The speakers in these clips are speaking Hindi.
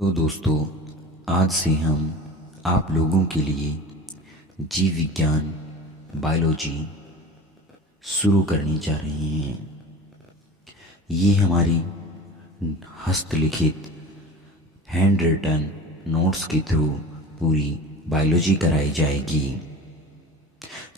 तो दोस्तों, आज से हम आप लोगों के लिए जीव विज्ञान बायोलॉजी शुरू करने जा रहे हैं। ये हमारी हस्तलिखित हैंड रिटन नोट्स के थ्रू पूरी बायोलॉजी कराई जाएगी।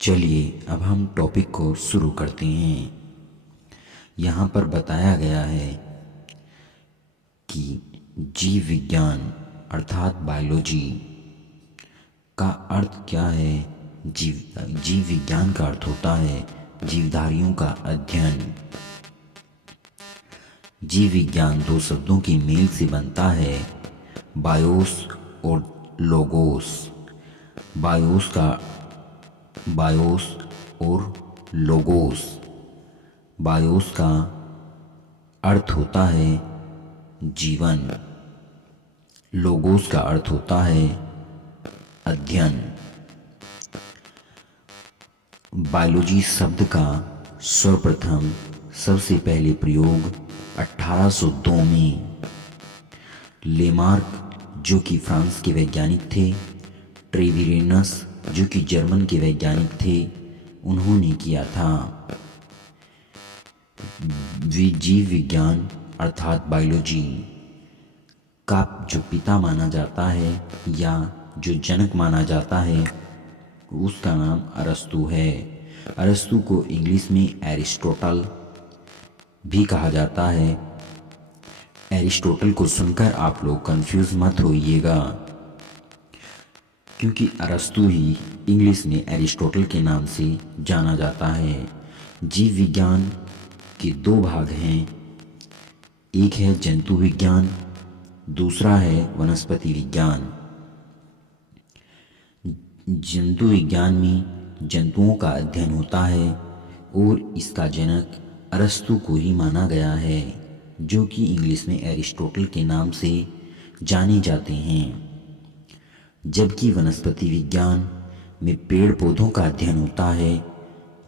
चलिए अब हम टॉपिक को शुरू करते हैं। यहाँ पर बताया गया है कि जीव विज्ञान अर्थात बायोलॉजी का अर्थ क्या है। जीव विज्ञान का अर्थ होता है जीवधारियों का अध्ययन। जीव विज्ञान दो शब्दों के मेल से बनता है, बायोस और लोगोस। बायोस और लोगोस। बायोस का अर्थ होता है जीवन, लोगोस का अर्थ होता है अध्ययन। बायोलॉजी शब्द का सर्वप्रथम सबसे पहले प्रयोग 1802 में लेमार्क जो कि फ्रांस के वैज्ञानिक थे, ट्रेविरेनस जो कि जर्मन के वैज्ञानिक थे, उन्होंने किया था। जीव विज्ञान अर्थात बायोलॉजी का जो पिता माना जाता है या जो जनक माना जाता है उसका नाम अरस्तु है। अरस्तु को इंग्लिश में एरिस्टोटल भी कहा जाता है। एरिस्टोटल को सुनकर आप लोग कंफ्यूज मत होइएगा, क्योंकि अरस्तु ही इंग्लिश में एरिस्टोटल के नाम से जाना जाता है। जीव विज्ञान के दो भाग हैं, एक है जंतु विज्ञान, दूसरा है वनस्पति विज्ञान। जंतु विज्ञान में जंतुओं का अध्ययन होता है और इसका जनक अरस्तु को ही माना गया है, जो कि इंग्लिश में एरिस्टोटल के नाम से जाने जाते हैं। जबकि वनस्पति विज्ञान में पेड़ पौधों का अध्ययन होता है,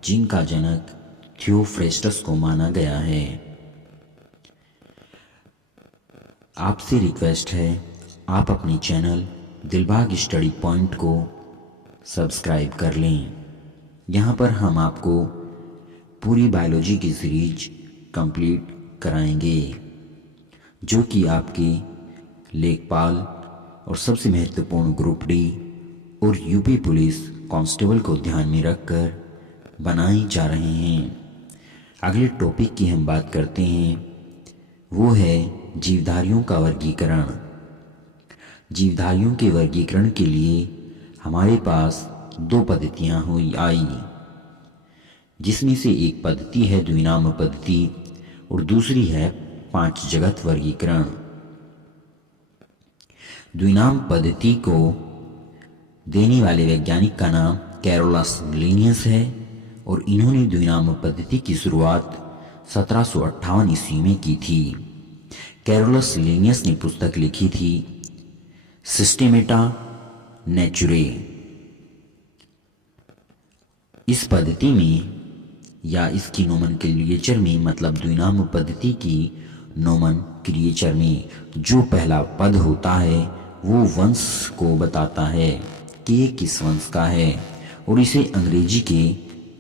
जिनका जनक थियोफ्रेस्टस को माना गया है। आपसे रिक्वेस्ट है, आप अपने चैनल दिलबाग स्टडी पॉइंट को सब्सक्राइब कर लें। यहाँ पर हम आपको पूरी बायोलॉजी की सीरीज कंप्लीट कराएंगे, जो कि आपके लेखपाल और सबसे महत्वपूर्ण ग्रुप डी और यूपी पुलिस कांस्टेबल को ध्यान में रखकर बनाए जा रहे हैं। अगले टॉपिक की हम बात करते हैं, वो है जीवधारियों का वर्गीकरण। जीवधारियों के वर्गीकरण के लिए हमारे पास दो पद्धतियाँ आई, जिसमें से एक पद्धति है द्विनाम पद्धति और दूसरी है पांच जगत वर्गीकरण। द्विनाम पद्धति को देने वाले वैज्ञानिक का नाम कैरोलस लिनियस है और इन्होंने द्विनाम पद्धति की शुरुआत 1758 ईस्वी में की थी। कैरोलस लिनियस ने पुस्तक लिखी थी सिस्टेमेटा नेचुरे। इस पद्धति में या इसकी नोमेनक्लेचर में, मतलब द्विनाम पद्धति की नोमेनक्लेचर में जो पहला पद होता है वो वंश को बताता है कि ये किस वंश का है, और इसे अंग्रेजी के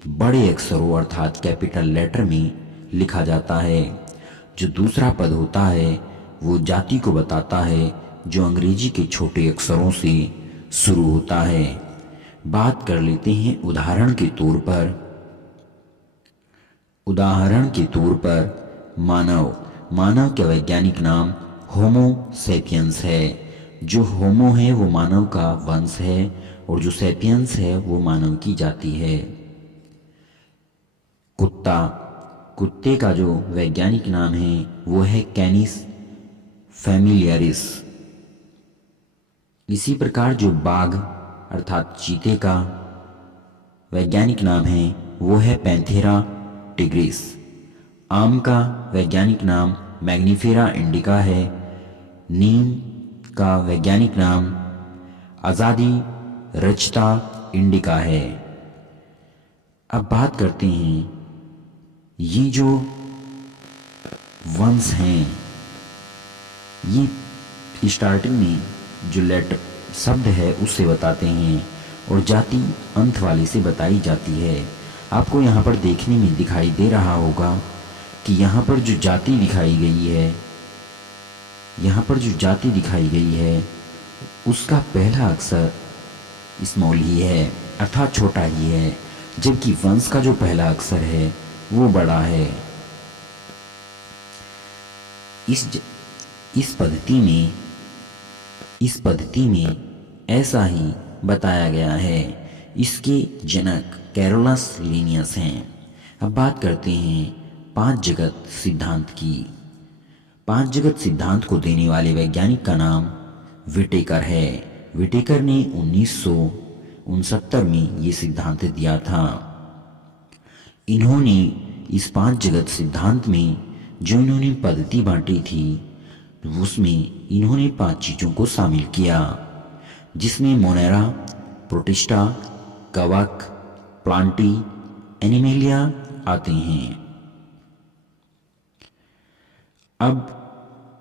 बड़े अक्षरों अर्थात कैपिटल लेटर में लिखा जाता है। जो दूसरा पद होता है वो जाति को बताता है, जो अंग्रेजी के छोटे अक्षरों से शुरू होता है। बात कर लेते हैं उदाहरण के तौर पर मानव का वैज्ञानिक नाम होमो सेपियंस है। जो होमो है वो मानव का वंश है और जो सेपियंस है वो मानव की जाति है। कुत्ते का जो वैज्ञानिक नाम है वो है कैनिस फैमिलियरिस। इसी प्रकार जो बाघ अर्थात चीते का वैज्ञानिक नाम है वो है पैंथेरा टिग्रिस। आम का वैज्ञानिक नाम मैग्निफेरा इंडिका है। नीम का वैज्ञानिक नाम आजादी रचता इंडिका है। अब बात करते हैं, ये जो वंश हैं ये स्टार्टिंग में जो लेटर शब्द है उससे बताते हैं और जाति अंत वाले से बताई जाती है। आपको यहाँ पर देखने में दिखाई दे रहा होगा कि यहाँ पर जो जाति दिखाई गई है, यहाँ पर जो जाति दिखाई गई है उसका पहला अक्षर स्मॉल ही है, अर्थात छोटा ही है, जबकि वंश का जो पहला अक्षर है वो बड़ा है। इस पद्धति में ऐसा ही बताया गया है। इसके जनक कैरोलस लीनियस हैं। अब बात करते हैं पांच जगत सिद्धांत की। पांच जगत सिद्धांत को देने वाले वैज्ञानिक का नाम विटेकर है। विटेकर ने 1969 में ये सिद्धांत दिया था। इन्होंने इस पांच जगत सिद्धांत में जो इन्होंने पद्धति बांटी थी उसमें इन्होंने 5 चीज़ों को शामिल किया, जिसमें मोनेरा, प्रोटिस्टा, कवक, प्लांटी, एनिमेलिया आते हैं। अब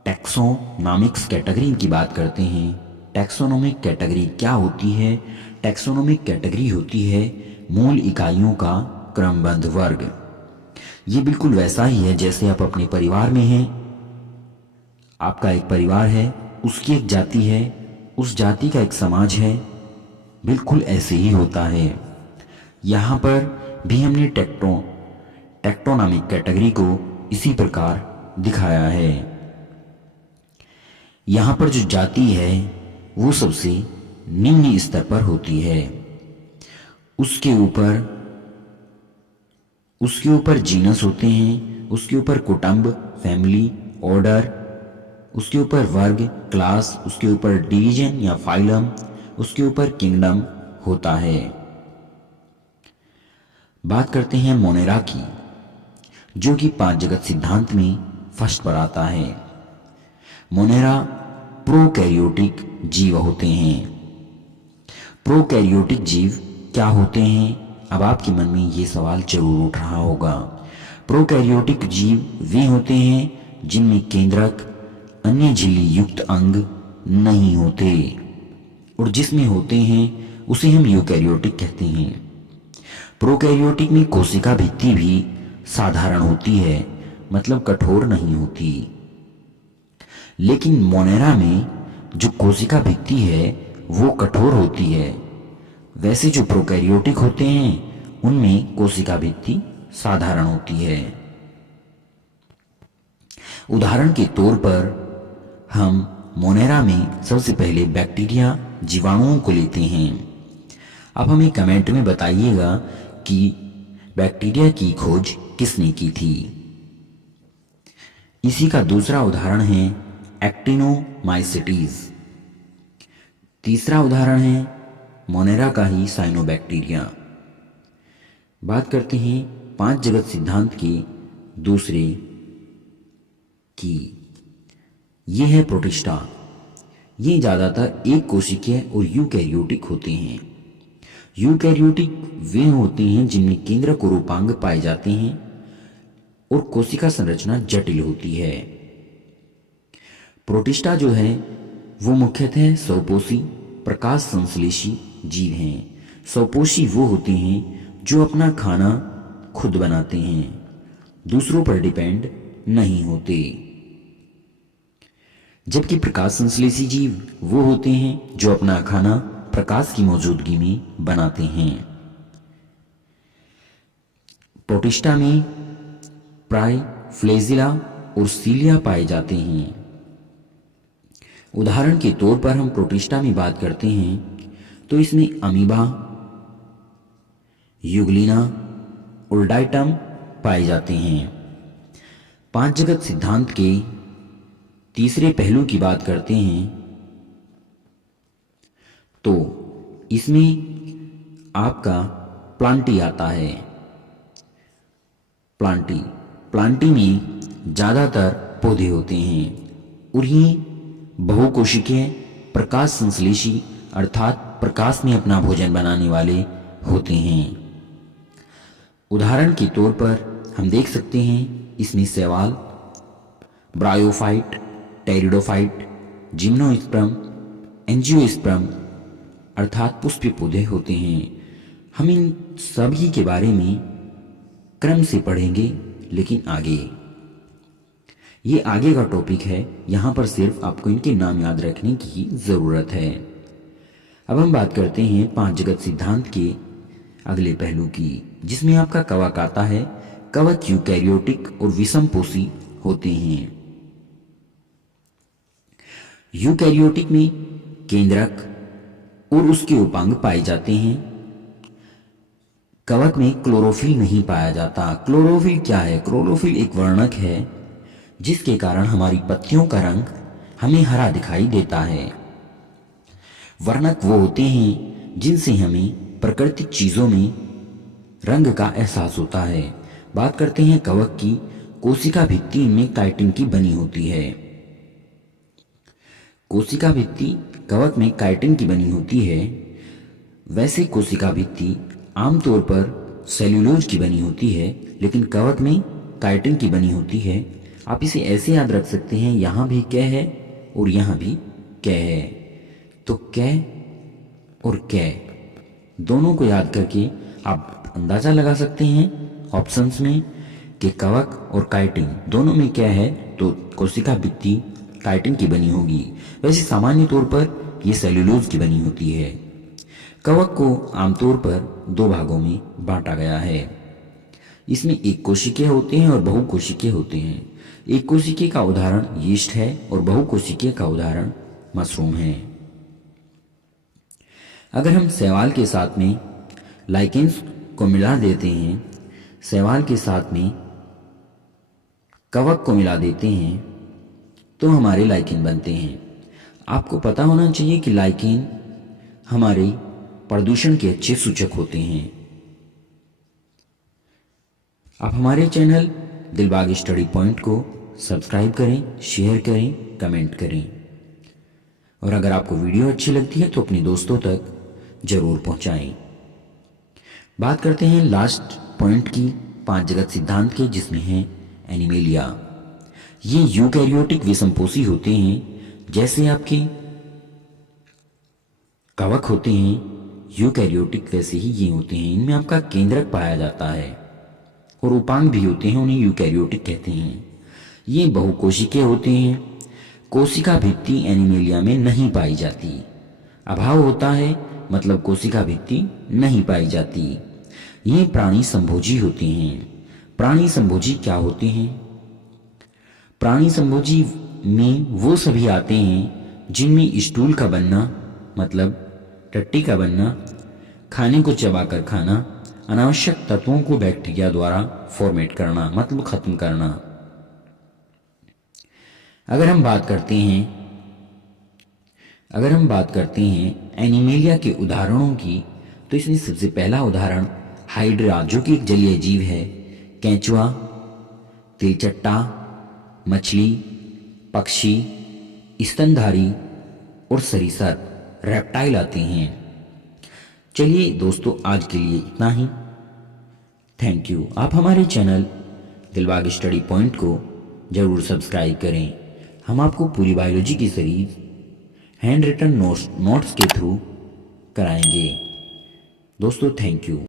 टैक्सोनॉमिक्स कैटेगरी की बात करते हैं। टैक्सोनॉमिक कैटेगरी क्या होती है? टैक्सोनॉमिक कैटेगरी होती है मूल इकाइयों का क्रमबद्ध वर्ग। ये बिल्कुल वैसा ही है जैसे आप अपने परिवार में हैं। आपका एक परिवार है, उसकी एक जाति है, उस जाति का एक समाज है, बिल्कुल ऐसे ही होता है। यहाँ पर भी हमने टैक्सोनॉमिक कैटेगरी को इसी प्रकार दिखाया है। यहाँ पर जो जाति है वो सबसे निम्न स्तर पर होती है। उसके ऊपर जीनस होते हैं, उसके ऊपर कुटुंब, फैमिली, ऑर्डर, उसके ऊपर वर्ग, क्लास, उसके ऊपर डिवीजन या फाइलम, उसके ऊपर किंगडम होता है। बात करते हैं मोनेरा की, जो कि पांच जगत सिद्धांत में फर्स्ट पर आता है। मोनेरा प्रोकैरियोटिक जीव होते हैं। प्रोकैरियोटिक जीव क्या होते हैं? अब आपके मन में ये सवाल जरूर उठ रहा होगा। प्रोकैरियोटिक जीव वे होते हैं जिनमें केंद्रक, अन्य झिल्ली युक्त अंग नहीं होते, और जिसमें होते हैं उसे हम यूकैरियोटिक कहते हैं। प्रोकैरियोटिक में कोशिका भित्ति भी साधारण होती है, मतलब कठोर नहीं होती। लेकिन मोनेरा में जो कोशिका भित्ति है वो कठोर होती है। वैसे जो प्रोकैरियोटिक होते हैं उनमें कोशिका भित्ति साधारण होती है। उदाहरण के तौर पर हम मोनेरा में सबसे पहले बैक्टीरिया, जीवाणुओं को लेते हैं। अब हमें कमेंट में बताइएगा कि बैक्टीरिया की खोज किसने की थी। इसी का दूसरा उदाहरण है एक्टिनोमाइसीटीज। तीसरा उदाहरण है मोनेरा का ही साइनोबैक्टीरिया। बात करते हैं पांच जगत सिद्धांत के दूसरे की। ये है प्रोटिस्टा। ये ज़्यादातर एक कोशिकीय और यूकैरियोटिक होते हैं। यूकैरियोटिक वे होते हैं जिनमें केंद्रक और उपांग पाए जाते हैं और कोशिका संरचना जटिल होती है। प्रोटिस्टा जो है वो मुख्यतः स्वपोषी, प्रकाश संश्लेषी जीव हैं। स्वपोषी वो होते हैं जो अपना खाना खुद बनाते हैं, दूसरों पर डिपेंड नहीं होते। जबकि प्रकाश संश्लेषी जीव वो होते हैं जो अपना खाना प्रकाश की मौजूदगी में बनाते हैं। प्रोटिस्टा में प्राय फ्लैजिला और सीलिया पाए जाते हैं। उदाहरण के तौर पर हम प्रोटिस्टा में बात करते हैं तो इसमें अमीबा, यूग्लिना और डाइटम पाए जाते हैं। पांच जगत सिद्धांत के तीसरे पहलू की बात करते हैं तो इसमें आपका प्लांटी आता है। प्लांटी में ज़्यादातर पौधे होते हैं और ये बहुकोशिकीय, प्रकाश संश्लेषी अर्थात प्रकाश में अपना भोजन बनाने वाले होते हैं। उदाहरण के तौर पर हम देख सकते हैं इसमें शैवाल, ब्रायोफाइट, टेरिडोफाइट, जिम्नोस्पर्म, एंजियोस्पर्म अर्थात पुष्प पौधे होते हैं। हम इन सभी के बारे में क्रम से पढ़ेंगे, लेकिन आगे ये आगे का टॉपिक है, यहाँ पर सिर्फ आपको इनके नाम याद रखने की ज़रूरत है। अब हम बात करते हैं पांच जगत सिद्धांत के अगले पहलू की, जिसमें आपका कवक आता है। कवक यूकैरियोटिक और विषमपोषी होते हैं। यूकैरियोटिक में केंद्रक और उसके उपांग पाए जाते हैं। कवक में क्लोरोफिल नहीं पाया जाता। क्लोरोफिल क्या है? क्लोरोफिल एक वर्णक है जिसके कारण हमारी पत्तियों का रंग हमें हरा दिखाई देता है। वर्णक वो होते हैं जिनसे हमें प्राकृतिक चीजों में रंग का एहसास होता है। बात करते हैं कवक की। कोशिका भित्ति इनमें काइटिन की बनी होती है। कोशिका भित्ति कवक में काइटिन की बनी होती है। वैसे कोशिका भित्ति आमतौर पर सेल्यूलोज की बनी होती है, लेकिन कवक में काइटिन की बनी होती है। आप इसे ऐसे याद रख सकते हैं, यहाँ भी कै है और यहाँ भी कै है, तो कै और कै दोनों को याद करके आप अंदाज़ा लगा सकते हैं ऑप्शंस में कि कवक और काइटिन दोनों में क्या है, तो कोशिका भित्ति काइटिन की बनी होगी। वैसे सामान्य तौर पर यह सेल्यूलोज की बनी होती है। कवक को आमतौर पर दो भागों में बांटा गया है। इसमें एक कोशिकीय होते हैं और बहुकोशिकीय होते हैं। एक कोशिकीय का उदाहरण यीस्ट है और बहुकोशिकीय का उदाहरण मशरूम है। अगर हम शैवाल के साथ में लाइकेंस को मिला देते हैं, शैवाल के साथ में कवक को मिला देते हैं, तो हमारे लाइकेन बनते हैं। आपको पता होना चाहिए कि लाइकेन हमारे प्रदूषण के अच्छे सूचक होते हैं। आप हमारे चैनल दिलबाग स्टडी पॉइंट को सब्सक्राइब करें, शेयर करें, कमेंट करें, और अगर आपको वीडियो अच्छी लगती है तो अपने दोस्तों तक जरूर पहुंचाएं। बात करते हैं लास्ट पॉइंट की, पांच जगत सिद्धांत के, जिसमें है एनिमेलिया। ये यूकैरियोटिक विषमपोषी होते हैं। जैसे आपके कवक होते हैं यूकैरियोटिक, वैसे ही ये होते हैं। इनमें आपका केंद्रक पाया जाता है और उपांग भी होते हैं, उन्हें यूकैरियोटिक कहते हैं। ये बहुकोशिकीय होते हैं। कोशिका भित्ति एनिमेलिया में नहीं पाई जाती। अभाव होता है, मतलब कोशिका भित्ति नहीं पाई जाती। ये प्राणी संभोजी होते हैं। प्राणी संभोजी क्या होते हैं? प्राणी संभोजी में वो सभी आते हैं जिनमें स्टूल का बनना, मतलब टट्टी का बनना, खाने को चबाकर खाना, अनावश्यक तत्वों को बैक्टीरिया द्वारा फॉर्मेट करना, मतलब खत्म करना। अगर हम बात करते हैं एनिमेलिया के उदाहरणों की, तो इसमें सबसे पहला उदाहरण हाइड्रा, जो कि एक जलीय जीव है। केंचुआ, तिलचट्टा, मछली, पक्षी, स्तनधारी और सरीसृप, रेप्टाइल आते हैं। चलिए दोस्तों, आज के लिए इतना ही। Thank you. आप हमारे चैनल दिलबाग स्टडी पॉइंट को जरूर सब्सक्राइब करें। हम आपको पूरी बायोलॉजी की सीरीज हैंड रिटन नोट्स के थ्रू कराएंगे। दोस्तों थैंक यू।